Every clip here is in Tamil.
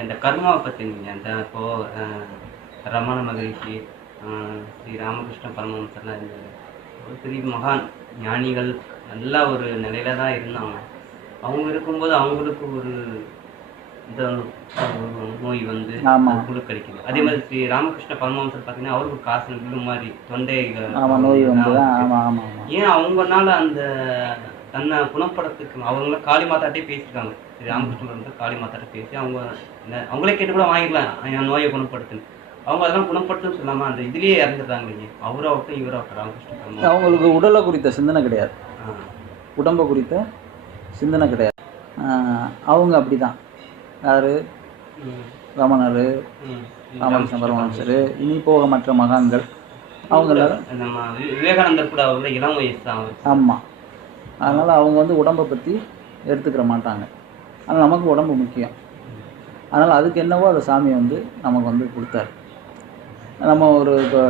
இந்த கர்மாவை பத்தி நீங்க அந்த இப்போ ரமண மகரிஷி, ஸ்ரீ ராமகிருஷ்ண பரமஹம்சர்லாம் இருந்தாரு. ஒரு பெரிய மகான் ஞானிகள் நல்ல ஒரு நிலையில தான் இருந்தாங்க. அவங்க இருக்கும்போது அவங்களுக்கு ஒரு இந்த நோய் வந்து குழு கிடைக்குது. அதே மாதிரி ஸ்ரீ ராமகிருஷ்ண பரமஹம்சர் பார்த்தீங்கன்னா அவருக்கு காசு வில்லு மாதிரி தொண்டை நோய் வந்து ஏன் அவங்கனால அந்த தன்னை குணப்படத்துக்கு அவங்கள காளி மாதாட்டே பேசியிருக்காங்க. ஸ்ரீ ராமகிருஷ்ணன் வந்து காளி மாதாட்ட பேசி அவங்களே கேட்டு கூட வாங்கிக்கலாம் என் நோயை குணப்படுத்துன்னு. அவங்க அதெல்லாம் குணப்படுத்துன்னு சொல்லாமல் அந்த இதுலேயே இறந்துடுறாங்க. இல்லைங்க அவராகட்டும் இவராகட்டும் ராமகிருஷ்ணன் அவங்களுக்கு உடலை குறித்த சிந்தனை கிடையாது, உடம்பை குறித்த சிந்தனை கிடையாது. அவங்க அப்படி தான். யார்? ரமணர், ராமகிருஷ்ண பரமஹம்சர், இனி போக மற்ற மகான்கள், அவங்க எல்லாரும் நம்ம விவேகானந்தர் கூட அவரோட இளம் வயசு தான். ஆமாம். அதனால் அவங்க வந்து உடம்பை பற்றி எடுத்துக்கிற மாட்டாங்க. ஆனால் நமக்கு உடம்பு முக்கியம். அதனால் அதுக்கு என்னவோ அதை சாமி வந்து நமக்கு வந்து கொடுத்தாரு. நம்ம ஒரு இப்போ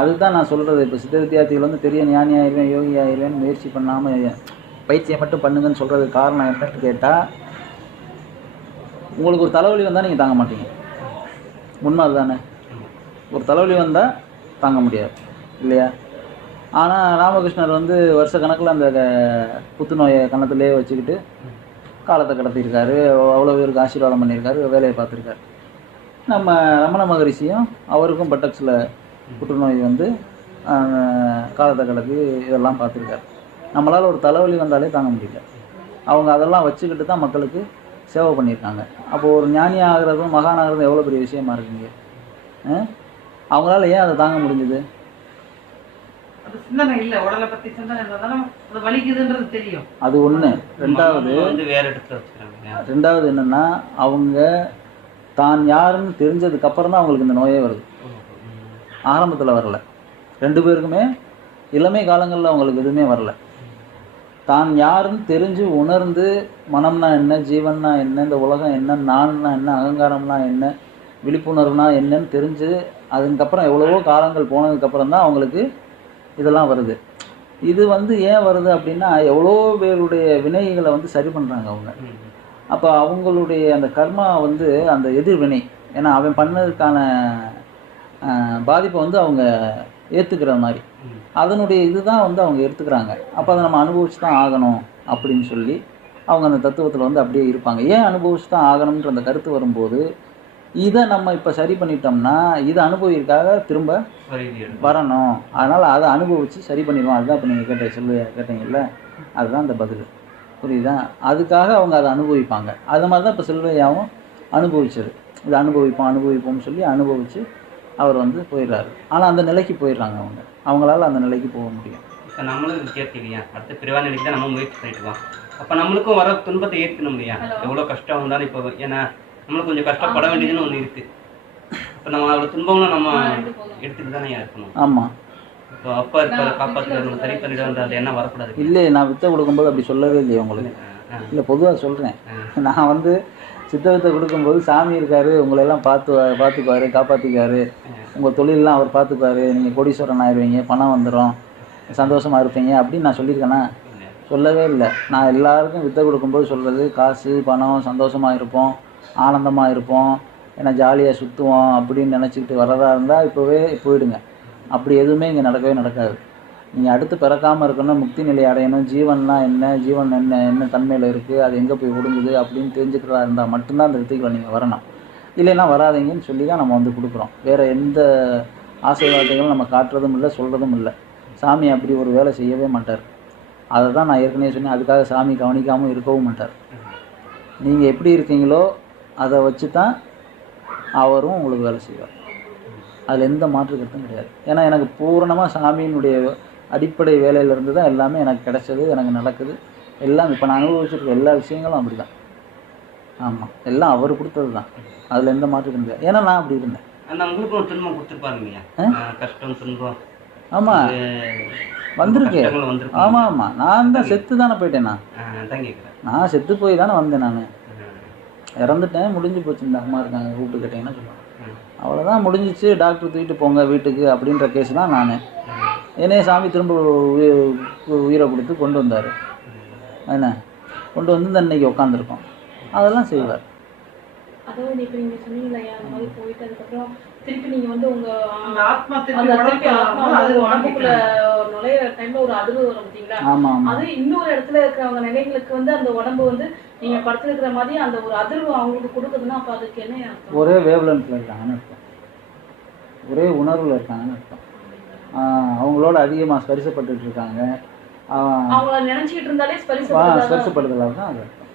அதுதான் நான் சொல்கிறது. இப்போ சித்த வித்தியார்த்திகள் வந்து பெரிய ஞானி ஆயிடுவேன், யோகி ஆயிடுவேன் முயற்சி பண்ணாமல் பயிற்சியை மட்டும் பண்ணுங்கன்னு சொல்கிறதுக்கு காரணம் என்னன்னு கேட்டால், உங்களுக்கு ஒரு தலைவலி வந்தால் நீங்கள் தாங்க மாட்டீங்க. உண்மை அதுதானே? ஒரு தலைவலி வந்தால் தாங்க முடியாது இல்லையா? ஆனால் ராமகிருஷ்ணர் வந்து வருஷ கணக்கில் அந்த புத்துநோயை கன்னத்திலே வச்சுக்கிட்டு காலத்தை கடத்தியிருக்காரு. அவ்வளோ பேருக்கு ஆசீர்வாதம் பண்ணியிருக்காரு, வேலையை பார்த்துருக்காரு. நம்ம ரமண மகரிஷியும் அவருக்கும் பட்டக்ஸில் புற்றுநோய் வந்து காலத்தை கடத்தி இதெல்லாம் பார்த்துருக்காரு. நம்மளால் ஒரு தலைவலி வந்தாலே தாங்க முடியல. அவங்க அதெல்லாம் வச்சுக்கிட்டு தான் மக்களுக்கு சேவை பண்ணியிருக்காங்க. அப்போது ஒரு ஞானி ஆகிறதும் மகான் ஆகிறதும் எவ்வளோ பெரிய விஷயமா இருக்குங்க. அவங்களால ஏன் அதை தாங்க முடிஞ்சுது? அது ஒன்று. ரெண்டாவது என்னன்னா, அவங்க தான் யாருன்னு தெரிஞ்சதுக்கு அப்புறம் தான் அவங்களுக்கு இந்த நோயே வருது. ஆரம்பத்தில் வரல. 2 பேருக்குமே இளமை காலங்களில் அவங்களுக்கு எதுவுமே வரல. தான் யாருன்னு தெரிஞ்சு உணர்ந்து மனம்னா என்ன, ஜீவன்னா என்ன, இந்த உலகம் என்ன, நான்னா என்ன, அகங்காரம்னா என்ன, விழிப்புணர்வுனா என்னன்னு தெரிஞ்சு அதுக்கப்புறம் எவ்வளவோ காலங்கள் போனதுக்கப்புறம் தான் அவங்களுக்கு இதெல்லாம் வருது. இது வந்து ஏன் வருது அப்படின்னா, எவ்வளோ பேருடைய வினைகளை வந்து சரி பண்ணுறாங்க அவங்க. அப்போ அவங்களுடைய அந்த கர்மா வந்து அந்த எதிர்வினை, ஏன்னா அவன் பண்ணதுக்கான பாதிப்பை வந்து அவங்க ஏற்றுக்கிற மாதிரி அதனுடைய இதுதான் வந்து அவங்க எடுத்துக்கிறாங்க. அப்போ அதை நம்ம அனுபவிச்சு தான் ஆகணும் அப்படின்னு சொல்லி அவங்க அந்த தத்துவத்தில் வந்து அப்படியே இருப்பாங்க. ஏன் அனுபவிச்சு தான் ஆகணுன்ற அந்த கருத்து வரும்போது, இதை நம்ம இப்போ சரி பண்ணிட்டோம்னா இதை அனுபவிக்காக திரும்ப வரணும். அதனால் அதை அனுபவித்து சரி பண்ணிடுவோம். அதுதான் இப்போ நீங்கள் கேட்டீங்கல்ல, அதுதான் அந்த பதில். புரியுதா? அதுக்காக அவங்க அதை அனுபவிப்பாங்க. அது மாதிரி தான் இப்போ செல்வையாவும் அனுபவிச்சது. இதை அனுபவிப்போம்னு சொல்லி அனுபவித்து அவர் வந்து போயிடுறாரு. ஆனால் அந்த நிலைக்கு போயிடுறாங்க அவங்களால அந்த நிலைக்கு போக முடியும். இப்போ நம்மளும் வித்தியாசம் அடுத்த பிரிவான நிலைக்கு தான் நம்ம முயற்சி பண்ணிட்டுருக்கோம். அப்போ நம்மளுக்கும் வர துன்பத்தை ஏற்கணும் இல்லையா? எவ்வளோ கஷ்டம் வந்தாலும் இப்போ ஏன்னா நம்மளுக்கு கொஞ்சம் கஷ்டப்பட வேண்டியதுன்னு ஒன்று இருக்குது. இப்போ நம்ம அவ்வளோ துன்பங்களும் நம்ம எடுத்துகிட்டு தானே இருக்கணும். ஆமாம். இப்போ அப்பா இருப்பார், காப்பாற்றுறது சரி பண்ணிட்டு அது என்ன வரக்கூடாது. இல்லை, நான் வித்தை கொடுக்கும்போது அப்படி சொல்லவே இல்லையே உங்களுக்கு. இல்லை, பொதுவாக சொல்கிறேன். நான் வந்து சித்த வித்தை கொடுக்கும்போது சாமி இருக்கார், உங்களெல்லாம் பார்த்துக்குவார், காப்பாற்றிக்குவார், உங்கள் தொழிலெலாம் அவர் பார்த்துக்குவார், நீங்கள் கோடீஸ்வரன் ஆயிடுவீங்க, பணம் வந்துடும், சந்தோஷமாக இருப்பீங்க அப்படின்னு நான் சொல்லியிருக்கேன்னா? சொல்லவே இல்லை. நான் எல்லாருக்கும் வித்தை கொடுக்கும்போது சொல்கிறது காசு, பணம், சந்தோஷமாக இருப்போம், ஆனந்தமாக இருப்போம், ஏன்னா ஜாலியாக சுற்றுவோம் அப்படின்னு நினச்சிக்கிட்டு வர்றதா இருந்தால் இப்போவே போயிடுங்க. அப்படி எதுவுமே இங்கே நடக்கவே நடக்காது. நீங்கள் அடுத்து பிறக்காமல் இருக்கணும், முக்தி நிலை அடையணும், ஜீவன்னா என்ன, ஜீவன் என்ன தன்மையில் இருக்குது, அது எங்கே போய் ஒடுங்குது அப்படின்னு தெரிஞ்சுக்கிறதா இருந்தால் மட்டும்தான் அந்த வித்தைக்குள்ள நீங்கள் வரணும். இல்லைன்னா வராதிங்கன்னு சொல்லி தான் நம்ம வந்து கொடுக்குறோம். வேறு எந்த ஆசை வார்த்தைகளும் நம்ம காட்டுறதும் இல்லை, சொல்கிறதும் இல்லை. சாமி அப்படி ஒரு வேலை செய்யவே மாட்டார். அதை தான் நான் ஏற்கனவே சொன்னேன். அதுக்காக சாமி கவனிக்காமல் இருக்கவும் மாட்டார். நீங்கள் எப்படி இருக்கீங்களோ அதை வச்சு தான் அவரும் உங்களுக்கு வேலை செய்வார். அதில் எந்த மாற்று கருத்தும் கிடையாது. ஏன்னா எனக்கு பூரணமாக சாமியினுடைய அடிப்படை வேலையிலேருந்து தான் எல்லாமே எனக்கு கிடைச்சது, எனக்கு நடக்குது எல்லாம். இப்போ நான் அனுபவிச்சிருக்க எல்லா விஷயங்களும் அப்படி தான். ஆமாம், எல்லாம் அவர் கொடுத்தது தான். அதில் எந்த மாற்று கிடையாது. ஏன்னா நான் அப்படி இருந்தேன். உங்களுக்கு ஒரு துன்பம் கொடுத்துருப்பாருங்க, கஷ்டம் துன்பம். ஆமாம், வந்திருக்கு. ஆமாம் ஆமாம், நான் தான் செத்து தானே போயிட்டேன். நான் செத்து போய் தானே வந்தேன். நான் இறந்துட்டேன், முடிஞ்சு போச்சு. இந்த அம்மா இருக்காங்க, கூப்பிட்டு கேட்டீங்கன்னா சொல்லுவாங்க, அவ்வளோதான் முடிஞ்சிச்சு, டாக்டர் தூக்கிட்டு போங்க வீட்டுக்கு அப்படின்ற கேஸ் தான் நான். என்னைய சாமி திரும்ப உயிரை கொடுத்து கொண்டு வந்தார். என்ன கொண்டு வந்து இந்த இன்னைக்கு உட்காந்துருக்கோம். அதெல்லாம் செய்வார். அதாவது இப்ப நீங்க சொன்னீங்களா அந்த மாதிரி போயிட்டு அதுக்கப்புறம் திருப்பி நீங்க வந்து உங்க அந்த ஆத்மா அந்த திருப்பி ஆத்மா வந்து அது உடம்புக்குள்ள நுழைய டைம்ல ஒரு அதிர்வு வரும் பார்த்தீங்களா? ஆமாம் ஆமாம். அது இன்னொரு இடத்துல இருக்கிறவங்க நிலைகளுக்கு வந்து அந்த உடம்பு வந்து நீங்க படுத்திருக்கிற மாதிரி அந்த ஒரு அதிர்வு அவங்களுக்கு கொடுக்குதுன்னா அப்ப அதுக்கு என்ன அர்த்தம்? ஒரே வேவ்லென்த்தில் இருக்காங்கன்னு அர்த்தம், ஒரே உணர்வில் இருக்காங்கன்னு அர்த்தம். அவங்களோட அதிகமாக ஸ்பரிசப்பட்டுட்டு இருக்காங்க. அவங்கள நினைச்சிட்டு இருந்தாலே ஸ்பரிசப்படுதல் ஸ்பரிசப்படுதலாக தான் அது அர்த்தம்.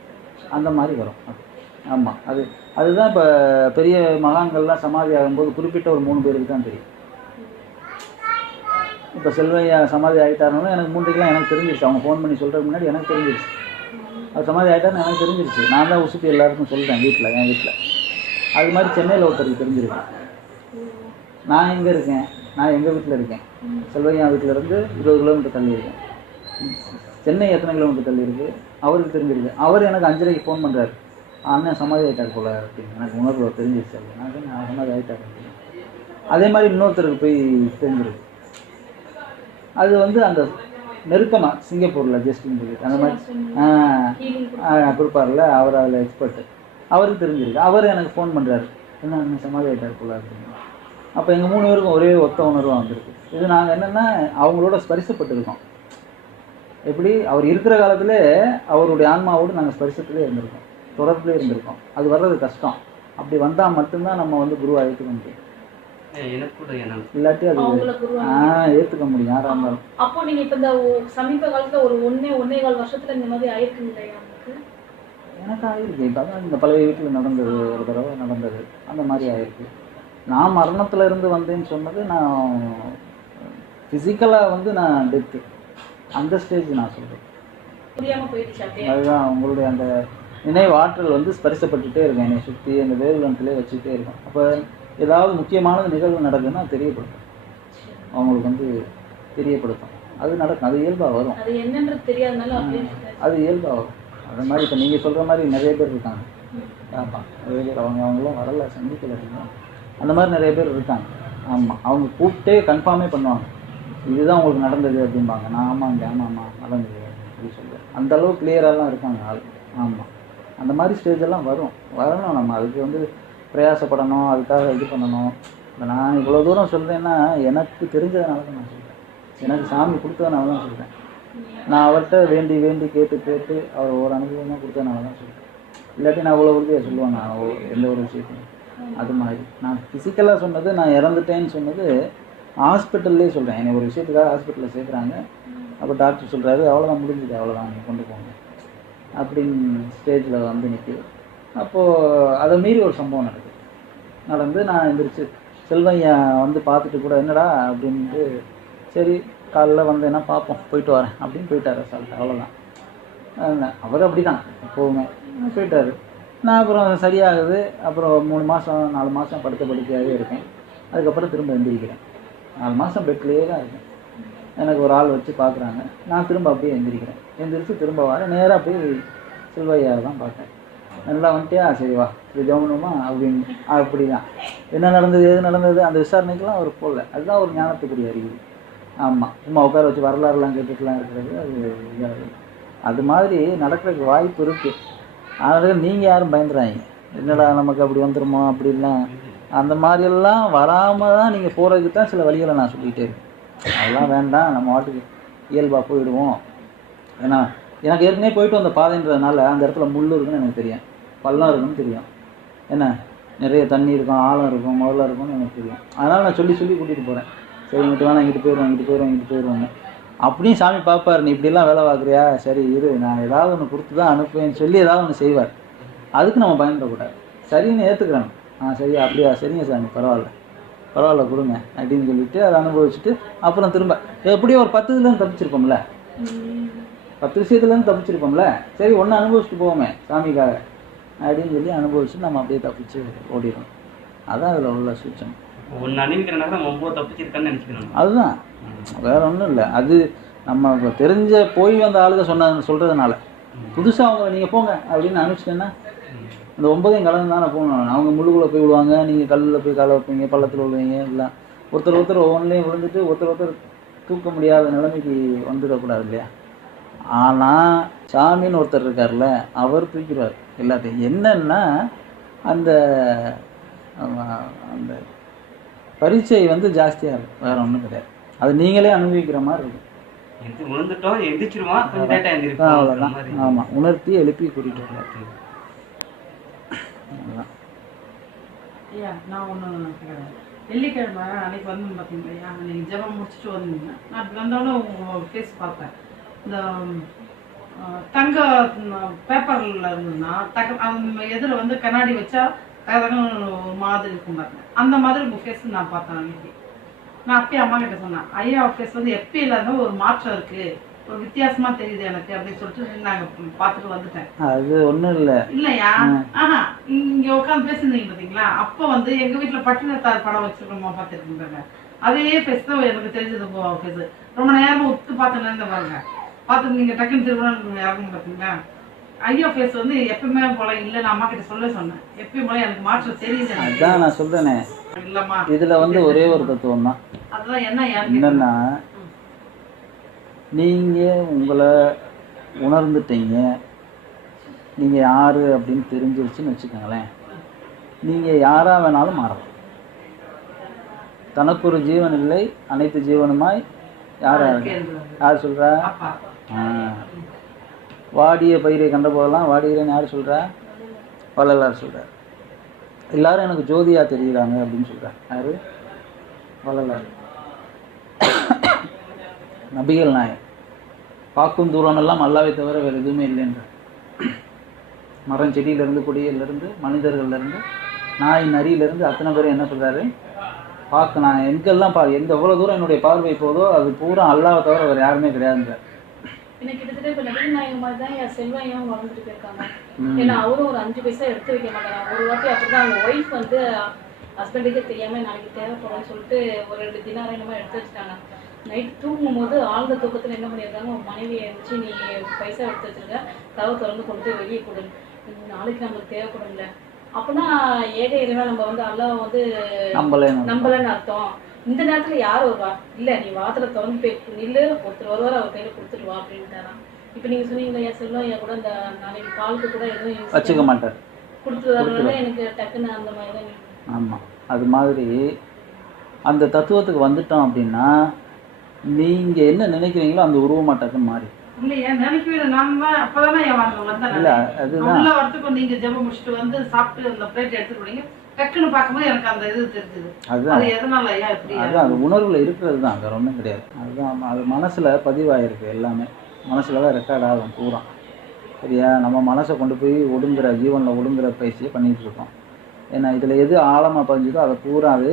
அந்த மாதிரி வரும் அது. ஆமாம், அதுதான் இப்போ பெரிய மகான்கள்லாம் சமாதி ஆகும்போது குறிப்பிட்ட ஒரு 3 பேருக்கு தான் தெரியும். இப்போ செல்வையா சமாதி ஆகிட்டாருன்னு எனக்கு 3 எனக்கு தெரிஞ்சிருச்சு. அவங்க ஃபோன் பண்ணி சொல்கிறதுக்கு முன்னாடி எனக்கு தெரிஞ்சிருச்சு. அது சமாதி ஆகிட்டாருன்னு எனக்கு தெரிஞ்சிருச்சு. நான் தான் உசுப்பி எல்லாருக்கும் சொல்லிட்டேன் வீட்டில், என் வீட்டில். அது மாதிரி சென்னையில் ஒருத்தருக்கு தெரிஞ்சிருக்கு. நான் எங்கே இருக்கேன், நான் எங்கள் வீட்டில் இருக்கேன். செல்வையா வீட்டில் இருந்து 20 கிலோமீட்டர் தள்ளி இருக்கேன். சென்னை எத்தனை கிலோமீட்டர் தள்ளி இருக்குது அவருக்கு தெரிஞ்சிருக்கு. அவர் எனக்கு 5:30க்கு ஃபோன் பண்ணுறாரு, அண்ணன் சமாதி ஆகிட்டார் போல அப்படின்னு. எனக்கு உணர்வு தெரிஞ்சிருச்சு. நான் சமாதி ஆகிட்டார் அப்படின்னு. அதே மாதிரி இன்னொருத்தருக்கு போய் தெரிஞ்சிருக்கு. அது வந்து அந்த நெருக்கமாக சிங்கப்பூரில் ஜஸ்டின் சொல்லி அந்த மாதிரி கொடுப்பார்ல, அவர் அதில் எக்ஸ்பர்ட்டு. அவருக்கு தெரிஞ்சிருக்கு. அவர் எனக்கு ஃபோன் பண்ணுறாரு, என்ன அண்ணன் சமாதி ஆகிட்டார் போல அப்படின்னு. அப்போ எங்கள் 3 பேருக்கும் ஒரே ஒத்த உணர்வாக வந்திருக்கு. இது நாங்கள் என்னென்னா அவங்களோட ஸ்பரிசப்பட்டிருக்கோம். எப்படி அவர் இருக்கிற காலத்தில் அவருடைய ஆன்மாவோடு நாங்கள் ஸ்பரிசத்திலே இருந்திருக்கோம், தொடர்புலேயே இருந்திருக்கோம். அது வர்றது கஷ்டம். அப்படி வந்தால் மட்டும்தான் நம்ம வந்து குருவை ஏற்றுக்க முடியும். இல்லாட்டி அது ஏற்றுக்க முடியும் யாராக இருந்தாலும். அப்போ நீங்கள் இப்போ இந்த சமீப காலத்தில் ஒரு 1.25 வருஷத்தில் இந்த மாதிரி ஆயிருக்குங்களா? எனக்கு ஆகிருக்கு. இப்போ தான் இந்த பழைய வீட்டில் நடந்தது, ஒரு தடவை நடந்தது, அந்த மாதிரி ஆகிருக்கு. நான் மரணத்தில் இருந்து வந்தேன்னு சொன்னது நான் ஃபிசிக்கலாக வந்து நான் டெத்து அந்த ஸ்டேஜ் நான் சொல்கிறேன். அதுதான் உங்களுடைய அந்த நினைவு ஆற்றல் வந்து ஸ்பரிசப்பட்டுகிட்டே இருக்கும், என்னை சுற்றி அந்த வேவ்லென்த்லேயே வச்சுக்கிட்டே இருக்கும். அப்போ ஏதாவது முக்கியமான நிகழ்வு நடக்குதுன்னா தெரியப்படுத்தும், அவங்களுக்கு வந்து தெரியப்படுத்தும். அது நடக்கும், அது இயல்பாக வரும். அது என்னன்றது தெரியாதனால அது இயல்பாக வரும். அது மாதிரி இப்போ நீங்கள் சொல்கிற மாதிரி நிறைய பேர் இருக்காங்க. ஆமாம், நிறைய பேர் அவங்களாம் வரல, சந்திக்கல. அந்த மாதிரி நிறைய பேர் இருக்காங்க. ஆமாம், அவங்க கூப்பிட்டே கன்ஃபார்மே பண்ணுவாங்க, இதுதான் உங்களுக்கு நடந்தது அப்படிம்பாங்க. நான் ஆமாங்க நடந்தது அப்படின்னு சொல்லுவேன். அந்தளவு கிளியராகலாம் இருக்காங்க ஆள். ஆமாம், அந்த மாதிரி ஸ்டேஜெல்லாம் வரணும். நம்ம அதுக்கு வந்து பிரயாசப்படணும், அதுக்காக இது பண்ணணும். நான் இவ்வளோ தூரம் சொல்கிறேன்னா எனக்கு தெரிஞ்சதுனால தான் நான் சொல்கிறேன், எனக்கு சாமி கொடுத்ததுனால தான் சொல்கிறேன். நான் அவர்கிட்ட வேண்டி கேட்டு அவர் ஒரு அனுபவமாக கொடுத்ததுனால தான் சொல்கிறேன். இல்லாட்டி நான் அவ்வளோ உறுதியாக சொல்லுவேன் நான் எந்த ஒரு விஷயத்தையும். அது மாதிரி நான் ஃபிசிக்கலாக சொன்னது, நான் இறந்துட்டேன்னு சொன்னது ஹாஸ்பிட்டல்லே சொல்கிறேன். என்னை ஒரு விஷயத்துக்காக ஹாஸ்பிட்டலில் சேர்க்குறாங்க. அப்போ டாக்டர் சொல்கிறாரு, அவ்வளோதான் முடிஞ்சுது, அவ்வளோதான் நீங்கள் கொண்டு போங்க அப்படின்னு ஸ்டேஜில் வந்து நிற்கிது. அப்போது அதை மீறி ஒரு சம்பவம் நடந்து நான் எந்திரிச்சு செல்வையா வந்து பார்த்துட்டு கூட என்னடா அப்படின்ட்டு, சரி காலைல வந்தேன்னா பார்ப்போம், போயிட்டு வரேன் அப்படின்னு போயிட்டார் அசால்ட்டு. அவ்வளோதான். அவர் அப்படி தான் எப்போவுமே போயிட்டார். நான் அப்புறம் சரியாகுது. அப்புறம் 3 மாதம் 4 மாதம் படுக்கையாகவே இருக்கேன். அதுக்கப்புறம் திரும்ப எந்திரிக்கிறேன். 4 மாதம் பெட்லேயே தான் இருக்கேன். எனக்கு ஒரு ஆள் வச்சு பார்க்குறாங்க. நான் திரும்ப அப்படியே எந்திரிக்கிறேன். எந்திரிச்சு திரும்ப வரேன். நேராக போய் செல்வையா தான் பார்த்தேன். நல்லா வந்துட்டியா, சரி வா இது கவனமா அப்படின்னு. அப்படி தான் என்ன நடந்தது, எது நடந்தது அந்த விசாரணைக்கெலாம் அவர் போகல. அதுதான் ஒரு ஞானத்துக்குரிய அறிகுறி. ஆமாம், சும்மா உட்கார வச்சு வரலாறுலாம் கேட்டுட்டுலாம் இருக்கிறது அது இதாக. அது மாதிரி நடக்கிறதுக்கு வாய்ப்பு இருக்குது. அதனால் நீங்கள் யாரும் பயந்துடாதீங்க, என்னடா நமக்கு அப்படி வந்துடுமோ அப்படின்லாம். அந்த மாதிரியெல்லாம் வராமல் தான் நீங்கள் போகிறதுக்கு தான் சில வழிகளை நான் சொல்லிகிட்டே இருக்கேன். அதெல்லாம் வேண்டாம், நம்ம வாட்டுக்கு இயல்பாக போயிடுவோம். ஏன்னா எனக்கு ஏற்கனவே போயிட்டு வந்த பாதைன்றதுனால அந்த இடத்துல முள் இருக்குன்னு எனக்கு தெரியும், பள்ளம் இருக்குன்னு தெரியும், என்ன நிறைய தண்ணி இருக்கும், ஆழம் இருக்கும், முதல்ல இருக்கும்னு எனக்கு தெரியும். அதனால் நான் சொல்லி கூட்டிகிட்டு போகிறேன். சரி இங்கிட்டு வேணா, இங்கிட்டு போயிடுவோங்க அப்படியும் சாமி பார்ப்பார். நீ இப்படிலாம் வேலை பார்க்குறியா, சரி இரு நான் ஏதாவது ஒன்று கொடுத்து தான் அனுப்புவேன்னு சொல்லி ஏதாவது ஒன்று செய்வார். அதுக்கு நம்ம பயந்துடக்கூடாது. சரின்னு ஏற்றுக்கிறேன். சரியா அப்படியா, சரிங்க சாமி பரவாயில்ல கொடுங்க அப்படின்னு சொல்லிவிட்டு அதை அனுபவிச்சுட்டு அப்புறம் திரும்ப எப்படியும் ஒரு 10 இதுலேருந்து தப்பிச்சிருப்போம்ல, 10 விஷயத்துலேருந்து தப்பிச்சிருப்போம்ல. சரி ஒன்று அனுபவிச்சுட்டு போவோமே சாமிக்காக அப்படின்னு சொல்லி அனுபவிச்சுட்டு நம்ம அப்படியே தப்பிச்சு ஓடிடணும். அதுதான் அதில் உள்ள சூட்சம். அதுதான், வேற ஒன்றும் இல்லை. அது நம்ம இப்போ தெரிஞ்ச போய் வந்த ஆளுங்க சொல்கிறதுனால புதுசாக அவங்க நீங்கள் போங்க அப்படின்னு அனுப்பிச்சிட்டேன்னா அந்த 9 கலந்து தானே போகணும். அவங்க முள்ளுக்குள்ளே போய் விடுவாங்க, நீங்கள் கல்லில் போய் காலை வைப்பீங்க, பள்ளத்தில் விழுவீங்க. எல்லாம் ஒருத்தர் ஒவ்வொன்றிலையும் விழுந்துட்டு ஒருத்தர் தூக்க முடியாத நிலைமைக்கு வந்துடக்கூடாது இல்லையா. ஆனால் சாமின்னு ஒருத்தர் இருக்கார்ல, அவர் தூக்கிடுவார் எல்லாத்தையும். என்னன்னா அந்த அந்த பரீட்சை வந்து ஜாஸ்தியாக இருக்கும், வேறு ஒன்றும் கிடையாது. அது நீங்களே அனுபவிக்கிற மாதிரி இருக்கும். விழுந்துட்டோம், எந்திரிச்சிருவோம், கொஞ்சம் லேட்டாக எந்திரிப்போம், அவ்வளோதான். ஆமாம், உணர்த்தி எழுப்பி கூட்டிகிட்டு போகலாம். அதுதான். ஐயா நான் ஒன்று கேட்குறேன். வெள்ளிக்கிழமை அன்னைக்கு வந்து பார்த்தீங்களா, நீங்கள் ஜெபம் முடிச்சுட்டு வந்தீங்க. நான் அப்படி வந்தாலும் உங்கள் ஃபேஸ் பார்த்தேன். இந்த தங்க பேப்பரில் இருந்ததுன்னா அந்த எதில் வந்து கண்ணாடி வச்சா ஒரு மாதிரி இருக்கும் பாருங்க. அந்த மாதிரி உங்கள் ஃபேஸ் நான் பார்த்தேன் அன்னைக்கு. நான் அப்பயே அம்மா கிட்ட சொன்னேன், ஐயா ஃபேஸ் வந்து எப்பயும் இல்லாத ஒரு மாற்றம் இருக்குது, ஒரு வித்தியாசமா தெரியுது எனக்கு அப்படின்னு சொல்லிட்டு நாங்கள் பார்த்துட்டு வந்துட்டேன். அது ஒன்றும் இல்லை இல்லையா? ஆஹா, இங்கே உட்காந்து பேசியிருந்தீங்க பார்த்தீங்களா, அப்போ வந்து எங்கள் வீட்டில் பட்டினத்தார் படம் வச்சுருக்கோமா பார்த்துருக்கீங்க. அதே ஃபேஸ் தான் எனக்கு தெரிஞ்சது ஃபேஸ். ரொம்ப நேரமாக உத்து பார்த்துன்னு இருந்த பாருங்க. பார்த்துட்டு நீங்கள் டக்குன்னு திருவிழா இறங்கும் பார்த்தீங்களா. ஐயோ ஃபேஸ் வந்து எப்பவுமே போல இல்லை. நான் அம்மா கிட்ட சொன்னேன், எப்பயும் போல எனக்கு மாற்றம் தெரியுது. அதான் நான் சொல்கிறேனே, இல்லைம்மா இதில் வந்து ஒரே ஒரு தத்துவம் தான். அதுதான் என்ன என்னன்னா, நீங்கள் உங்களை உணர்ந்துட்டீங்க, நீங்கள் யார் அப்படின்னு தெரிஞ்சிருச்சுன்னு வச்சுக்கோங்களேன், நீங்கள் யாராக வேணாலும் மாறலாம். தனக்கு ஒரு ஜீவன் இல்லை, அனைத்து ஜீவனுமாய் யார் சொல்கிறா? வாடிய பயிரை கண்ட போதெல்லாம் வாடிகிறேன்னு யார் சொல்கிறா? வள்ளலார் சொல்கிறார். எல்லாரும் எனக்கு ஜோதியாக தெரியுறாங்க அப்படின்னு சொல்கிறார். யார்? வள்ளலார். நபிகள் நாயகம் பார்க்கும் தூரமெல்லாம் அல்லாவை தவிர வேறு எதுவுமே இல்லைன்ற. மரம் செடியிலேருந்து கொடியிலேருந்து மனிதர்கள்லேருந்து நாய் நரியிலேருந்து அத்தனை பேரும் என்ன சொல்கிறாரு? பார்க்க நான் எங்கெல்லாம் எவ்வளோ தூரம் என்னுடைய பார்வை போதோ அது பூரா அல்லாவை தவிர வேறு யாருமே கிடையாதுன்றார். எனக்கு கிட்டத்தட்ட இப்போ நபிகள் நாயகம் மாதிரி தான் என் செல்வாயும் வளர்ந்துட்டு போயிருக்காங்க. ஏன்னா அவரும் ஒரு 5 பைசா எடுத்து வைக்க மாட்டாங்க. ஒரு வாட்டி அப்படிதான் அவங்க ஒய்ஃப் வந்து ஹஸ்பண்டுக்கே தெரியாமல் நாளைக்கு தேவைப்படும்னு சொல்லிட்டு ஒரு 2 தினார் என்னமோ எடுத்து வச்சுட்டாங்க. நைட் தூங்கும் போது ஆழ்ந்த தூக்கத்தில் என்ன பண்ணியிருக்காங்க, உங்கள் மனைவியை இருந்துச்சு, நீ பைசா எடுத்து வச்சுருக்க, கதவை திறந்து கொண்டு போய் வெளியே கொடு, நாளைக்கு நம்மளுக்கு தேவைப்படும்ல. அப்போனா ஏக இறைவன் நம்ம வந்து அல்லாஹ் வந்து நம்பலன்னு அர்த்தம். இந்த நேரத்தில் யார் வருவா? இல்லை, நீ வாசலை திறந்து போய் நில்லு, ஒருத்தர் வருவார், அவர் கையில் கொடுத்துட்டு வா அப்படின்ட்டாராம். இப்போ நீங்கள் சொன்னீங்களா, என் செல்வம் என் கூட இந்த நாளைக்கு பாலுக்கு கூட எதுவும் வச்சுக்க மாட்டார், கொடுத்துருவாருனால எனக்கு டக்குன்னு அந்த மாதிரி தான். ஆமாம், அது மாதிரி அந்த தத்துவத்துக்கு வந்துட்டோம் அப்படின்னா நீங்கள் என்ன நினைக்கிறீங்களோ அந்த உருவமாட்டக்குன்னு மாறி இல்லையா நினைக்கவே நான் தான் அப்போதானே வந்தேன். இல்லை, அதுதான் உள்ள வரத்துக்கும் நீங்கள் ஜெபம் முடிச்சுட்டு வந்து சாப்பிட்டு அந்த பிளேட் எடுத்துட்டு போனீங்க, டக்குன்னு பார்க்கும்போது எனக்கு அந்த இது தெரிஞ்சுது. அதுதான் அது எதனால ஐயா இப்படி? அதுதான் அது உணர்வில் இருக்கிறது தான், வேறு ஒன்றும் கிடையாது. அதுதான் அது மனசில் பதிவாயிருக்கு, எல்லாமே மனசில் தான் ரெக்கார்ட் ஆகும் பூரா. சரியா? நம்ம மனசை கொண்டு போய் ஒடுங்குற ஜீவனில் ஒடுங்குற பயிற்சியை பண்ணிகிட்டு இருக்கோம். ஏன்னா இதில் எது ஆழமாக பதிஞ்சுதோ அதை பூரா அது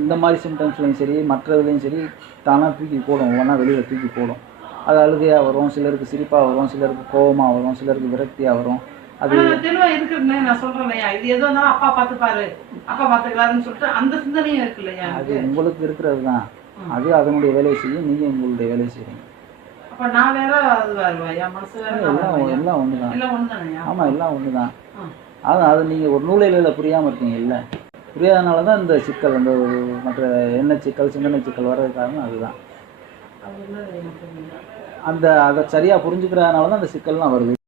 இந்த மாதிரி சிம்டம்ஸ்லையும் சரி மற்றதுலேயும் சரி தானாக தூக்கி போடும், ஒவ்வொன்றா வெளியில் தூக்கி போடும். அது அழுகையாக வரும், சிலருக்கு சிரிப்பாக வரும், சிலருக்கு கோபமாக வரும், சிலருக்கு விரக்தியாக வரும். அது தெளிவா இருக்குன்னு நான் சொல்றேன் இல்லையா, இது எது வந்தாலும் அப்பா பார்த்துப்பாரு, அப்பா பார்த்துக்கலாருன்னு சொல்லிட்டு அந்த சிந்தனையும் இருக்கு இல்லையா? அது உங்களுக்கு இருக்கிறது தான், அது அதனுடைய வேலையை செய்யும், நீங்கள் உங்களுடைய வேலையை செய்கிறீங்க. அப்போ நான் வேற அது வேற மனசு வேற? எல்லாம் ஒன்று தான். எல்லாம் ஒன்று தானே? ஆமாம், எல்லாம் ஒன்று தான். அது நீங்கள் ஒரு நூலையில் புரியாமல் இருக்கீங்க. இல்லை, புரியாதனால தான் இந்த சிக்கல், அந்த மற்ற எண்ணெய் சிக்கல் சிந்தனை சிக்கல் வர்றது காரணம் அதுதான். அதை சரியாக புரிஞ்சுக்கிறதுனால தான் அந்த சிக்கல்லாம் வருது.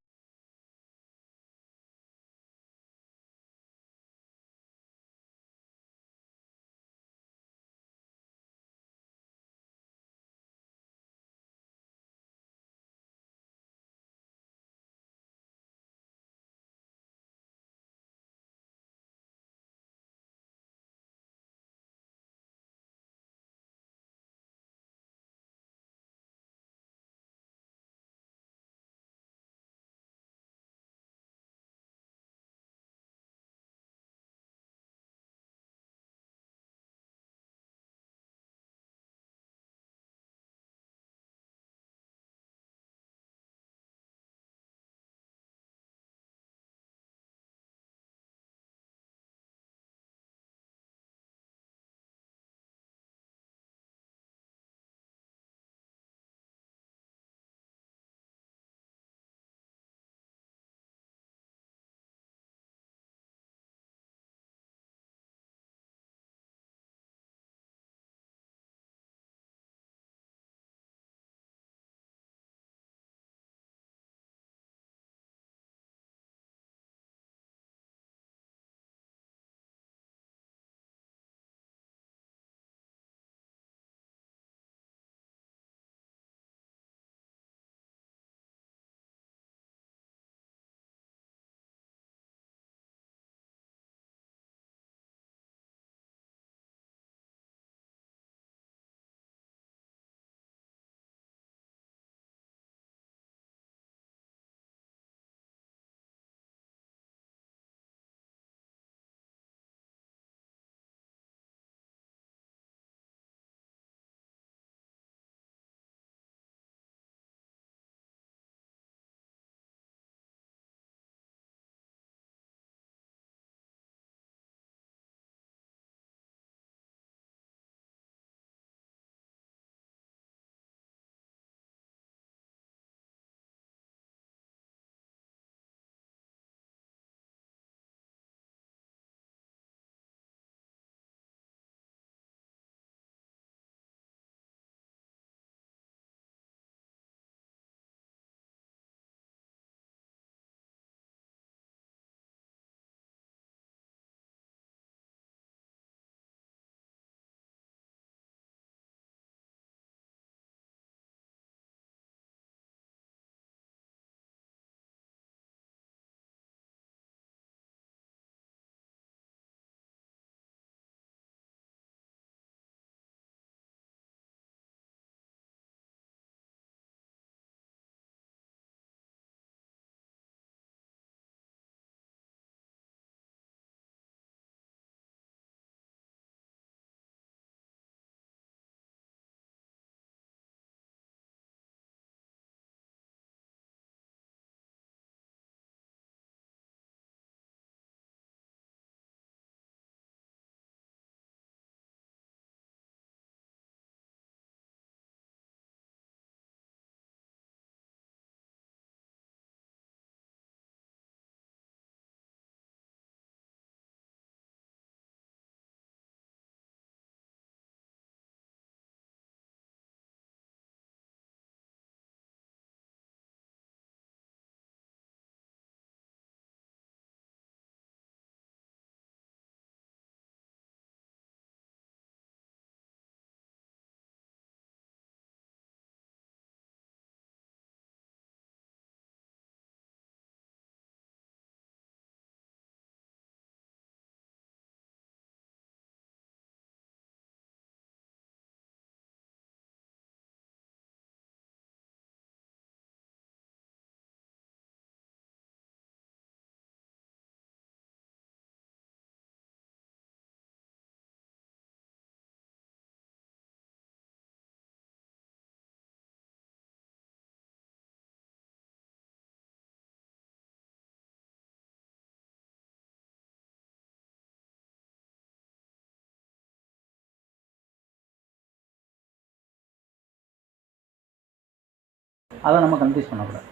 அதை நம்ம கன்ஃபியூஸ் பண்ணக்கூடாது.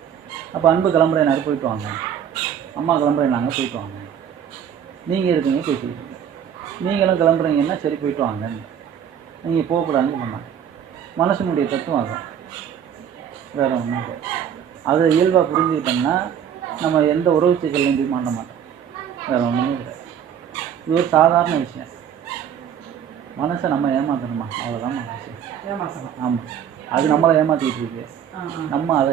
அப்போ அன்பு கிளம்புறேனாரு போயிட்டு வாங்க, அம்மா கிளம்புறேனாங்க போயிட்டு வாங்க, நீங்கள் இருக்கீங்க பேசிக்கிட்டு நீங்களும் கிளம்புறீங்கன்னா சரி போயிட்டு வாங்க, நீங்கள் போகக்கூடாதுன்னு சொன்னாங்க. மனசனுடைய தத்துவம் அதுதான், வேறு ஒன்றும் இல்லை. அதை இயல்பாக புரிஞ்சுக்கிட்டோம்னா நம்ம எந்த உறவு சிக்கல்லையும் போய் மாட்ட மாட்டோம், வேறு ஒன்றுமே கிடையாது. இது ஒரு சாதாரண விஷயம். மனசை நம்ம ஏமாற்றணுமா, அவ்வளோதான் விஷயம். ஏமாற்றலாம். ஆமாம், அது நம்மளை ஏமாற்றிக்கிட்டு இருக்கு, நம்ம அதை